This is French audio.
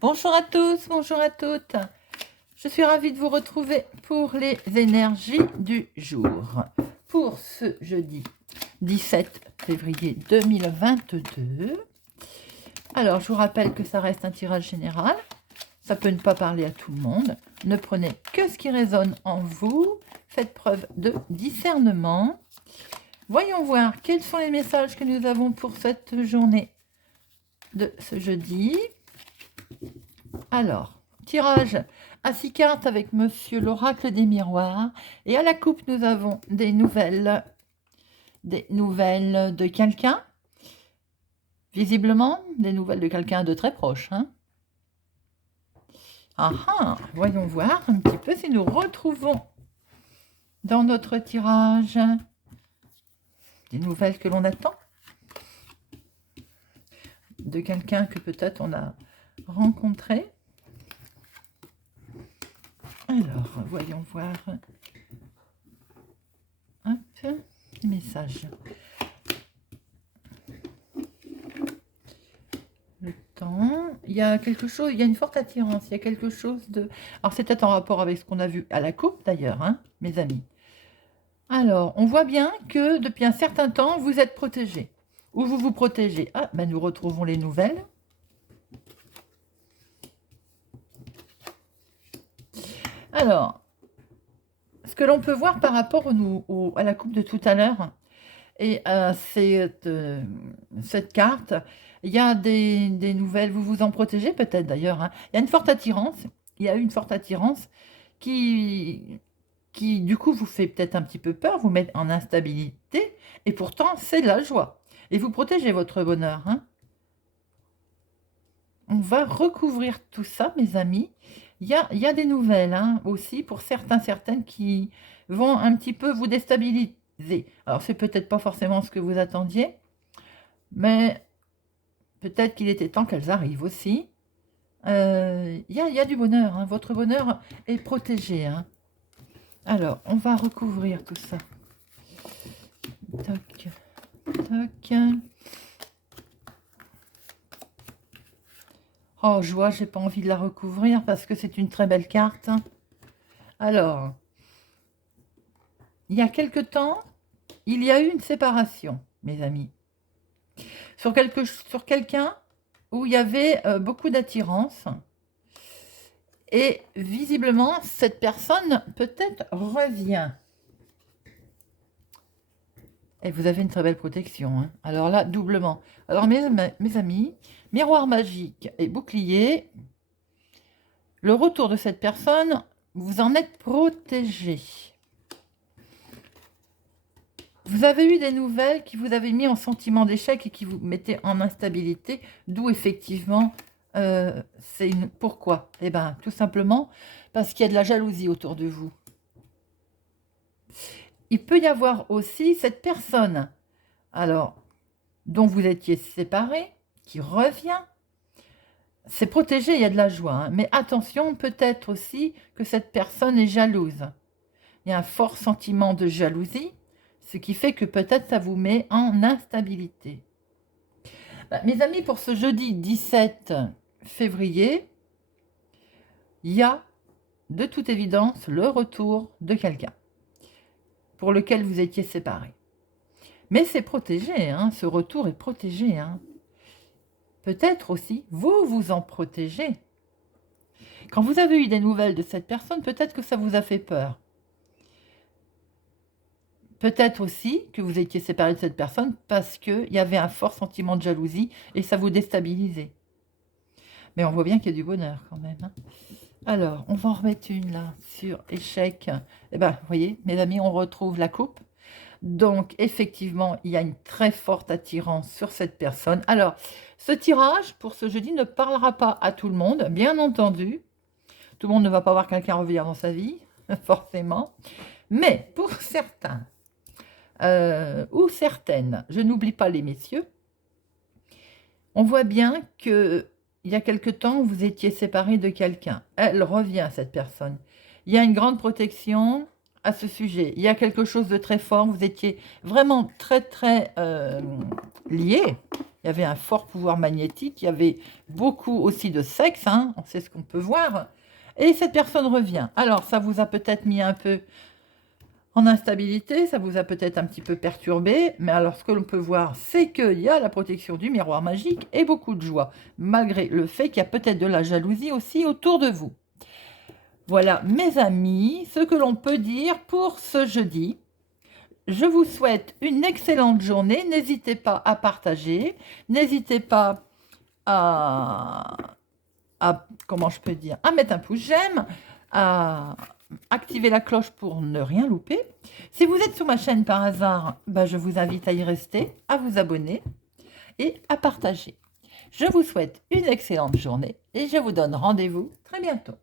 Bonjour à tous, bonjour à toutes. Je suis ravie de vous retrouver pour les énergies du jour. Pour ce jeudi 17 février 2022. Alors, je vous rappelle que ça reste un tirage général. Ça peut ne pas parler à tout le monde. Ne prenez que ce qui résonne en vous. Faites preuve de discernement. Voyons voir quels sont les messages que nous avons pour cette journée de ce jeudi. Alors, tirage à 6 cartes avec Monsieur l'Oracle des Miroirs. Et à la coupe, nous avons des nouvelles de quelqu'un. Visiblement, des nouvelles de quelqu'un de très proche. Hein. Voyons voir un petit peu si nous retrouvons dans notre tirage des nouvelles que l'on attend. De quelqu'un que peut-être on a rencontré. Alors, voyons voir. Hop, message. Le temps. Il y a quelque chose, il y a une forte attirance. Il y a quelque chose de... Alors, c'est peut-être en rapport avec ce qu'on a vu à la coupe, d'ailleurs, hein, mes amis. Alors, on voit bien que depuis un certain temps, vous êtes protégés. Ou vous vous protégez. Ah, ben nous retrouvons les nouvelles. Alors, ce que l'on peut voir par rapport à la coupe de tout à l'heure et à cette carte, il y a des nouvelles, vous vous en protégez peut-être d'ailleurs. Hein. Il y a une forte attirance, qui du coup vous fait peut-être un petit peu peur, vous met en instabilité, et pourtant c'est de la joie. Et vous protégez votre bonheur. Hein. On va recouvrir tout ça, mes amis. Il y a des nouvelles hein, aussi pour certaines qui vont un petit peu vous déstabiliser. Alors, c'est peut-être pas forcément ce que vous attendiez, mais peut-être qu'il était temps qu'elles arrivent aussi. Il y a du bonheur. Hein. Votre bonheur est protégé. Hein. Alors, on va recouvrir tout ça. Toc, toc. Oh, joie, j'ai pas envie de la recouvrir parce que c'est une très belle carte. Alors, il y a quelque temps, il y a eu une séparation, mes amis. Sur quelqu'un où il y avait beaucoup d'attirance. Et visiblement, cette personne peut-être revient. Et vous avez une très belle protection. Hein. Alors là, doublement. Alors mes amis, miroir magique et bouclier, le retour de cette personne, vous en êtes protégé. Vous avez eu des nouvelles qui vous avaient mis en sentiment d'échec et qui vous mettaient en instabilité, d'où effectivement, pourquoi? Eh bien, tout simplement parce qu'il y a de la jalousie autour de vous. Il peut y avoir aussi cette personne, alors, dont vous étiez séparés, qui revient. C'est protégé, il y a de la joie. Hein, mais attention, peut-être aussi que cette personne est jalouse. Il y a un fort sentiment de jalousie, ce qui fait que peut-être ça vous met en instabilité. Mes amis, pour ce jeudi 17 février, il y a de toute évidence le retour de quelqu'un pour lequel vous étiez séparés. Mais c'est protégé, hein, ce retour est protégé. Hein. Peut-être aussi, vous vous en protégez. Quand vous avez eu des nouvelles de cette personne, peut-être que ça vous a fait peur. Peut-être aussi que vous étiez séparé de cette personne parce qu'il y avait un fort sentiment de jalousie et ça vous déstabilisait. Mais on voit bien qu'il y a du bonheur quand même. Hein. Alors, on va en remettre une là sur échec. Eh bien, vous voyez, mes amis, on retrouve la coupe. Donc, effectivement, il y a une très forte attirance sur cette personne. Alors, ce tirage, pour ce jeudi, ne parlera pas à tout le monde, bien entendu. Tout le monde ne va pas voir quelqu'un revenir dans sa vie, forcément. Mais pour certains, ou certaines, je n'oublie pas les messieurs, on voit bien que il y a quelque temps, vous étiez séparés de quelqu'un. Elle revient, cette personne. Il y a une grande protection. à ce sujet. Il y a quelque chose de très fort. Vous étiez vraiment très, très liés. Il y avait un fort pouvoir magnétique. Il y avait beaucoup aussi de sexe. Hein, on sait ce qu'on peut voir. Et cette personne revient. Alors, ça vous a peut-être mis un peu en instabilité. Ça vous a peut-être un petit peu perturbé. Mais alors, ce que l'on peut voir, c'est qu'il y a la protection du miroir magique et beaucoup de joie. Malgré le fait qu'il y a peut-être de la jalousie aussi autour de vous. Voilà, mes amis, ce que l'on peut dire pour ce jeudi. Je vous souhaite une excellente journée. N'hésitez pas à partager. N'hésitez pas comment je peux dire, à mettre un pouce j'aime, à activer la cloche pour ne rien louper. Si vous êtes sur ma chaîne par hasard, je vous invite à y rester, à vous abonner et à partager. Je vous souhaite une excellente journée et je vous donne rendez-vous très bientôt.